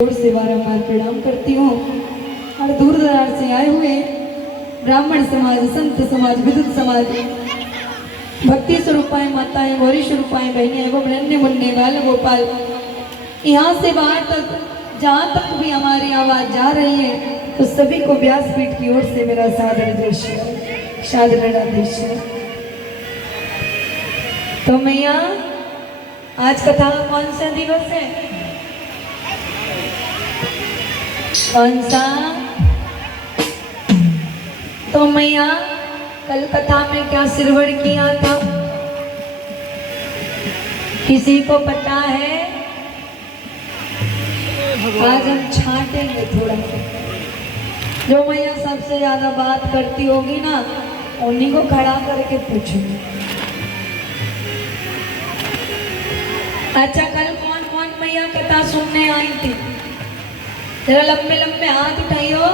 जोर से बारंबार प्रणाम करती हूँ। और दूर दराज से आए हुए ब्राह्मण समाज, संत समाज, विद्युत समाज, भक्ति स्वरूपाएं माताएं, गौरी स्वरूपाएं बहनें एवं नन्हे मुन्ने बाल गोपाल, यहाँ से बाहर तक जहाँ तक भी हमारी आवाज जा रही है तो सभी को व्यासपीठ की ओर से मेरा सादर दृश्य, सादर दृश्य। तो मैया आज कथा का कौन सा दिवस है? कौन सा? तो मैया कल कथा में क्या सिरवड़ किया था? किसी को पता है? आज हम छांटेंगे थोड़ा। जो मैया सबसे ज्यादा बात करती होगी ना, उन्हीं को खड़ा करके पूछूंगी। अच्छा, कल कौन कौन मैया कथा सुनने आई थी? जरा लंबे लंबे हाथ उठाइयो।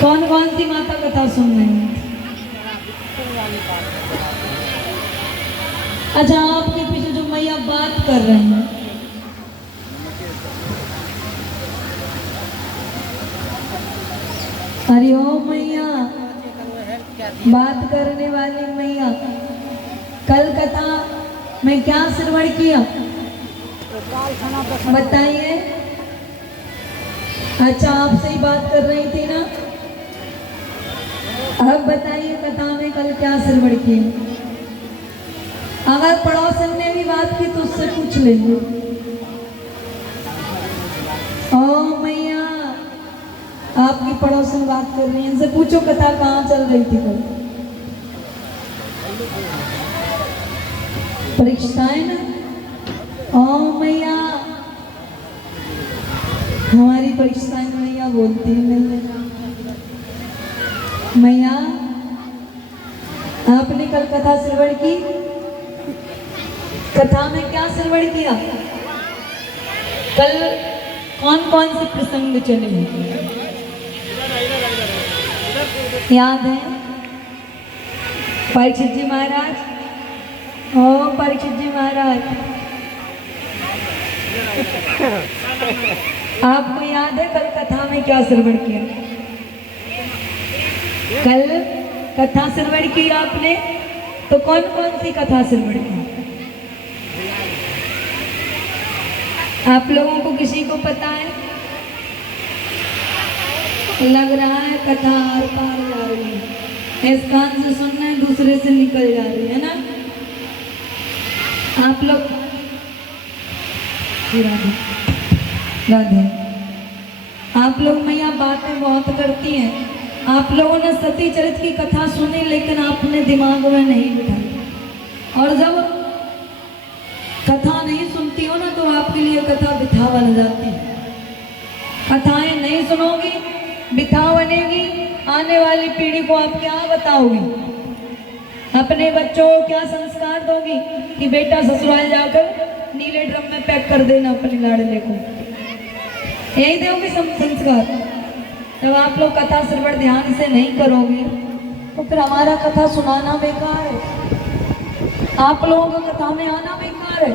कौन कौन सी माता कथा सुन रहे हैं? अच्छा, आपके पीछे जो मैया बात कर रहे हैं, अरे ओ मैया, बात करने वाली मैया, कल कथा में क्या श्रवण किया बताइए। अच्छा, आपसे ही बात कर रही थी ना, अब बताइए कथा में कल क्या श्रवण किया। अगर पड़ोसन ने भी बात की तो उससे पूछ लेंगे। ओ मैया, आपकी पड़ोसन बात कर रही है, इनसे पूछो कथा कहाँ चल रही थी कल। परीक्षाएं ना? ओ मैया, हमारी परीक्षाएं मैया बोलती नहीं है। मैया, आपने कल कथा श्रवण की, कथा में क्या श्रवण किया? कल कौन कौन से प्रसंग चले याद है? परीक्षित जी महाराज, ओ परीक्षित जी महाराज, आपको याद है कल कथा में क्या श्रवण किया? कल कथा श्रवण की आपने, तो कौन कौन सी कथा श्रवण की? आप लोगों को किसी को पता है? लग रहा है कथा आर पार जा रही है, इस कान से सुनना है, दूसरे से निकल जा रही है ना। आप लोग राधे, आप लोग मैया बातें बहुत करती हैं। आप लोगों ने सती चरित की कथा सुनी, लेकिन आपने दिमाग में नहीं बिठाई। और जब कथा नहीं सुनती हो ना, तो आपके लिए कथा बिथा बन जाती है। कथाएं नहीं सुनोगी, बिथा बनेगी। आने वाली पीढ़ी को आप क्या बताओगी? अपने बच्चों को क्या संस्कार दोगी कि बेटा ससुराल जाकर नीले ड्रम में पैक कर देना अपने लाडले को? यही दोगे सब संस्कार। जब आप लोग कथा श्रवण ध्यान से नहीं करोगे तो फिर हमारा कथा सुनाना बेकार है, आप लोगों को कथा में आना बेकार है।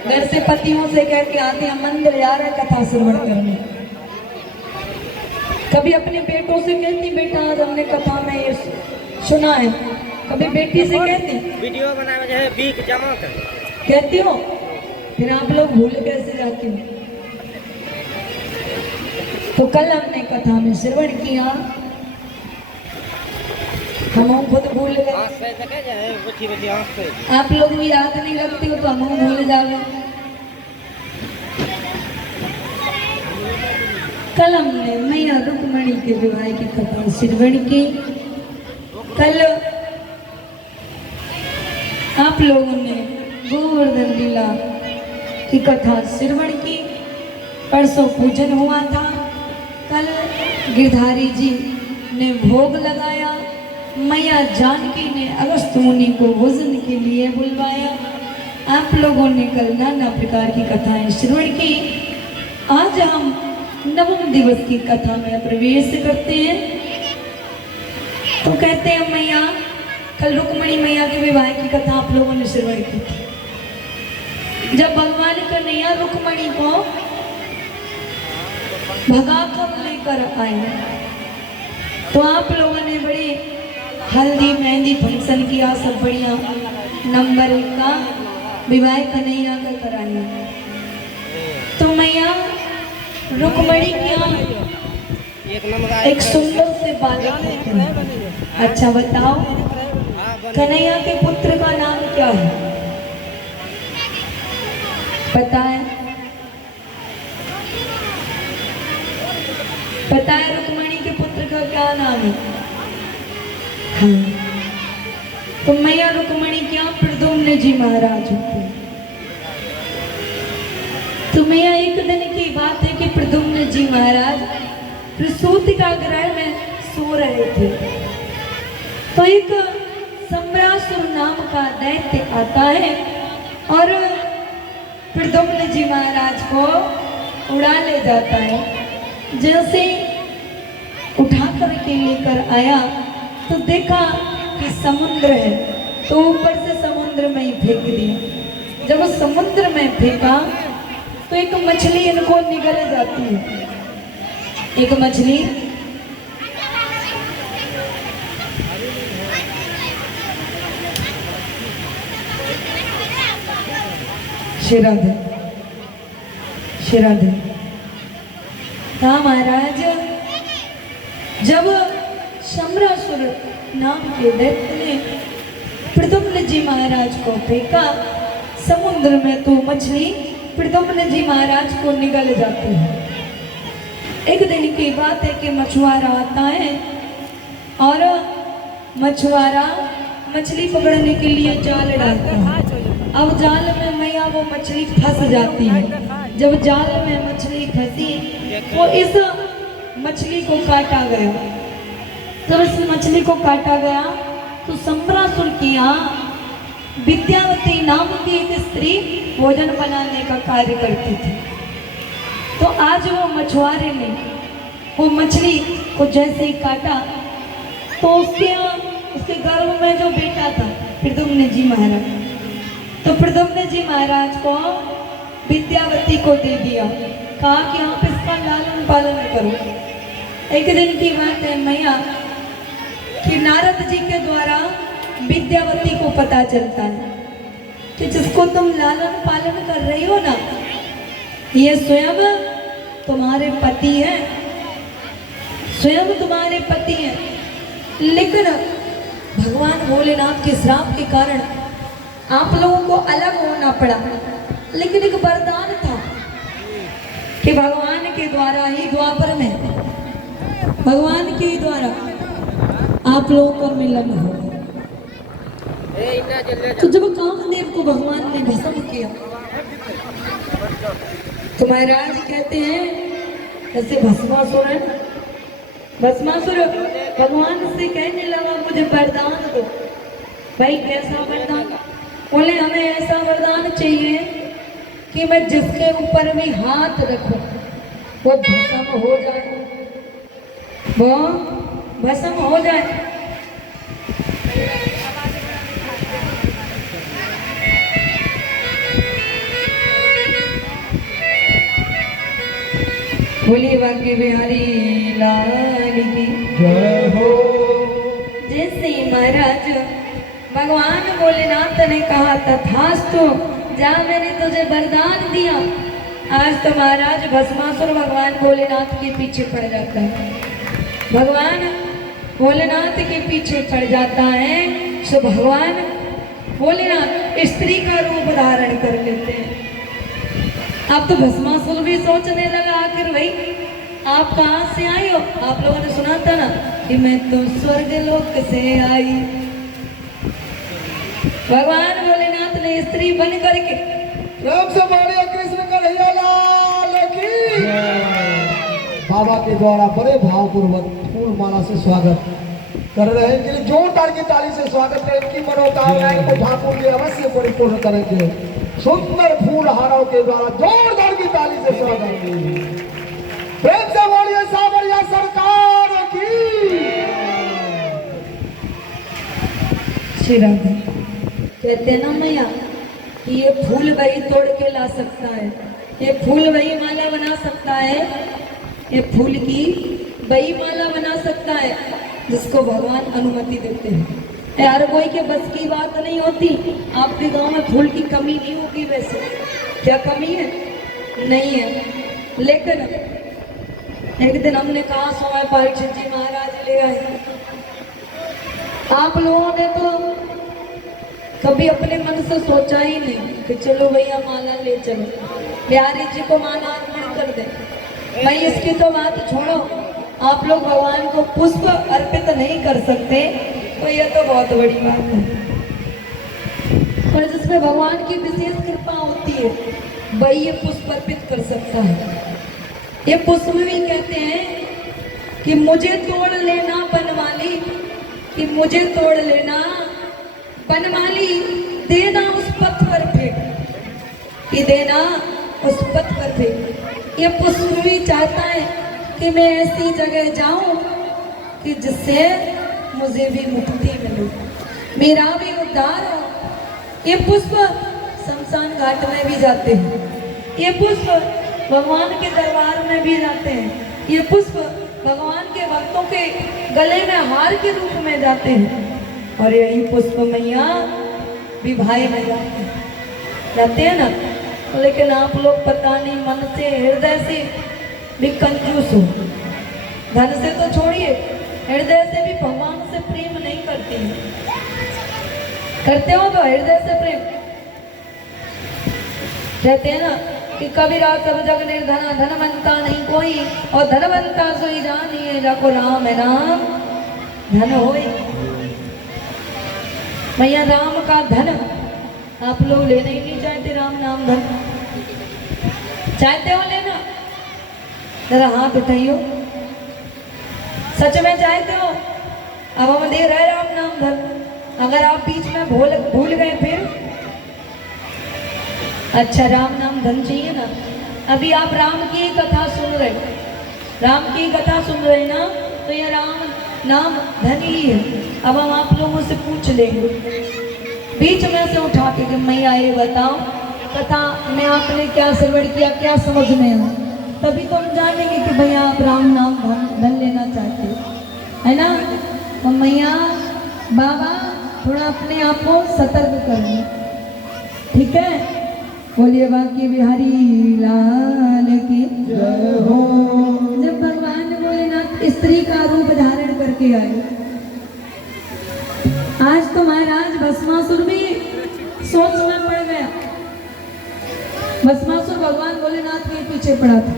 घर से पतियों से कह के आते हैं मंदिर जा रहे कथा श्रवण करने। कभी अपने बेटों से कहती बेटा आज हमने कथा में ये सुना है, कभी बेटी से कहती वीडियो बनाने जो है बीक जमा कर कहती हो, फिर आप लोग भूल कैसे जाती हो? तो कल हमने कथा में श्रवण किया, हम खुद भूल गए। आप लोग भी याद नहीं रखते हो तो हम भूल जाओगे। कल हमने मैया रुक्मणी के विवाह की कथा श्रवण की। कल आप लोगों ने गोवर्धन लीला की कथा श्रवण की। परसों पूजन हुआ था। कल गिरधारी जी ने भोग लगाया। मैया जानकी ने अगस्त मुनि को भोजन के लिए बुलवाया। आप लोगों ने कल नाना प्रकार की कथाएं श्रवण की। आज हम नवम दिवस की कथा में प्रवेश करते हैं। तो कहते हैं मैया, कल रुक्मणी मैया के विवाह की कथा आप लोगों ने श्रवण की थी। जब भगवान कन्हैया रुक्मणी को भगाकर लेकर आए तो आप लोगों ने बड़े हल्दी मेहंदी फंक्शन किया, सब बढ़िया नंबर 1 का विवाह कन्हैया का कराया। तो मैया रुक्मणी क्या एक नंबर एक सुंदर से बालक होते हैं। अच्छा बताओ कन्हैया के पुत्र का नाम क्या है? पता है? पता है रुक्मणी के पुत्र का क्या नाम है? हाँ। तो मैया रुक्मणी क्या प्रद्युम्न जी महाराज होते हैं। तो मैया एक दिन की बात है कि प्रद्युम्न जी महाराज प्रसूति का ग्रह में सो रहे थे। तो एक सम्रासुर नाम का दैत्य आता है और प्रद्युम्न जी महाराज को उड़ा ले जाता है। जैसे उठा करके लेकर आया तो देखा कि समुद्र है, तो ऊपर से समुद्र में ही फेंक दिया। जब उस समुद्र में फेंका तो एक मछली इनको निगल जाती है। एक मछली शिराधे कहा महाराज, जब सम्रासुर नाम के दैत्य ने प्रद्युम्न जी महाराज को फेंका समुद्र में तो मछली प्रद्युम्न जी महाराज को निगल जाती है। एक दिन की बात है कि मछुआरा आता है और मछुआरा मछली पकड़ने के लिए जाल डालता है। अब जाल में मैया वो मछली फंस जाती है। जब जाल में मछली फंसी तो इस मछली को काटा गया। जब इस मछली को काटा गया तो सम्रासुर की यहाँ विद्यावती नाम की एक स्त्री भोजन बनाने का कार्य करती थी। तो आज वो मछुआरे ने वो मछली को जैसे ही काटा तो उसके गर्भ में जो बेटा था प्रद्युम्न जी महाराज, तो प्रद्युम्न जी महाराज को विद्यावती को दे दिया। कहा कि आप इसका लालन पालन करो। एक दिन की बात है मैया कि नारद जी के द्वारा विद्यावती को पता चलता है कि जिसको तुम लालन पालन कर रही हो ना, ये स्वयं तुम्हारे पति हैं, स्वयं तुम्हारे पति हैं। लेकिन भगवान भोलेनाथ के श्राप के कारण आप लोगों को अलग होना पड़ा। लेकिन एक वरदान था कि भगवान के द्वारा ही द्वापर में भगवान के द्वारा आप लोगों का मिलन हो। तो जब कामदेव को भगवान ने भस्म किया तो महाराज कहते हैं जैसे भस्मासुर है, भस्मासुर भगवान से कहने लगा मुझे वरदान दो। भाई कैसा वरदान? बोले हमें ऐसा वरदान चाहिए कि मैं जिसके ऊपर भी हाथ रखूं वो भस्म हो जाए, वो भस्म हो जाए। बोली बांके बिहारी लाल की जय हो। जैसे महाराज भगवान भोलेनाथ ने कहा तथास्तु, जा मैंने तुझे वरदान दिया। आज तो महाराज भस्मासुर भगवान भोलेनाथ के पीछे पड़ जाता है। भगवान भोलेनाथ के पीछे पड़ जाता है तो भगवान भोलेनाथ स्त्री का रूप धारण कर लेते हैं। अब तो भस्मासुर भी सोचने लगा आखिर भाई आप कहाँ से आई हो? आप लोगों ने सुना था ना कि मैं तो स्वर्ग लोक से आई। भगवान भोलेनाथ ने स्त्री बन करके कृष्ण कन्हैया लाल की बाबा के द्वारा बड़े भावपूर्वक फूल माला से स्वागत कर रहे हैं। जिन्हें जोरदार की ताली से स्वागत करें। इनकी मनोकामनाएं को ठाकुर जी अवश्य परिपूर्ण करेंगे। सुंदर फूल हारों के द्वारा जोरदार की ताली से स्वागत। प्रेम से बोलिए सावरिया सरकार की। श्री राधे कहते ना मैया कि ये फूल वही तोड़ के ला सकता है, ये फूल वही माला बना सकता है, ये फूल की वही माला बना सकता है जिसको भगवान अनुमति देते हैं। यार कोई के बस की बात नहीं होती। आपके गांव में फूल की कमी नहीं होगी, वैसे क्या कमी है? नहीं है। लेकिन एक दिन हमने कहा स्वामी परीक्षित जी महाराज ले आए। आप लोगों ने तो कभी अपने मन से सोचा ही नहीं कि चलो भैया माला ले चलो, बिहारी जी को माला अर्पण कर दे। भाई इसकी तो बात छोड़ो, आप लोग भगवान को पुष्प अर्पित नहीं कर सकते तो यह तो बहुत बड़ी बात है। पर जिसमें भगवान की विशेष कृपा होती है वही ये पुष्प अर्पित कर सकता है। ये पुष्प भी कहते हैं कि मुझे तोड़ लेना बनवाली, कि मुझे तोड़ लेना बनवाली, देना उस पथ पर फेंक, कि देना उस पथ पर फेंक। ये पुष्प भी चाहता है कि मैं ऐसी जगह जाऊं कि जिससे मुझे भी मुक्ति मिले, मेरा भी उद्धार हो। ये पुष्प शमशान घाट में भी जाते हैं, ये पुष्प भगवान के दरबार में भी जाते हैं, ये पुष्प भगवान के भक्तों के गले में हार के रूप में जाते हैं। और यही पुष्प मैया विवाह में जाते हैं ना। लेकिन आप लोग पता नहीं मन से हृदय से भी कंजूस हो, धन से तो छोड़िए, हृदय से भी भगवान से प्रेम नहीं करते हैं। करते हो तो हृदय से प्रेम। कहते हैं ना कि कबीरा सब जग निर्धना, धनवंता नहीं कोई, और धनवंता सोई जानिए जाको राम है राम धन होए। भैया राम का धन आप लोग लेना ही नहीं चाहते, राम नाम धन चाहते हो लेना? जरा हाथ उठाइयो, सच में चाहते हो? अब हम दे रहे राम नाम धन। अगर आप बीच में भूल गए फिर अच्छा राम नाम धन चाहिए ना। अभी आप राम की कथा सुन रहे, राम की कथा सुन रहे ना, तो ये राम नाम धन ही है। अब हम आप लोगों से पूछ लेंगे बीच में से उठा के कि मैया ये बताओ कथा में आपने क्या श्रवण किया, क्या समझ में आया, तभी तो हम जानेंगे कि भैया आप राम नाम धन लेना चाहते हो, है ना। तो मैया बाबा थोड़ा अपने आप को सतर्क करें, ठीक है। बोलिए बाकी बिहारी लाल की जय हो। जब भगवान भोलेनाथ स्त्री का रूप धारण करके आए, आज तो महाराज भस्मासुर भी सोच में पड़ गया। भस्मासुर भगवान भोलेनाथ के पीछे पड़ा था।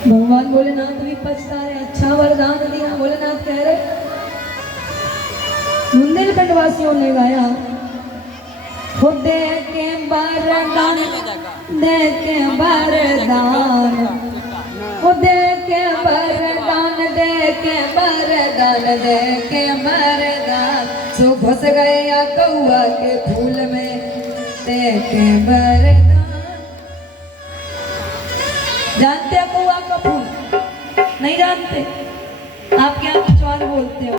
भगवान भोलेनाथ भी पछता रहे, अच्छा वरदान दिया। भोलेनाथ कह रहे, बुंदेलखंड वासियों ने गाया, खुद दे के वरदान, दे के वरदान, खुद दे के वरदान, दे के वरदान, दे के वरदान, सो घुस गया कौआ के फूल में, दे के वरदान। जानते हैं कौआ का फूल? नहीं जानते? आप क्या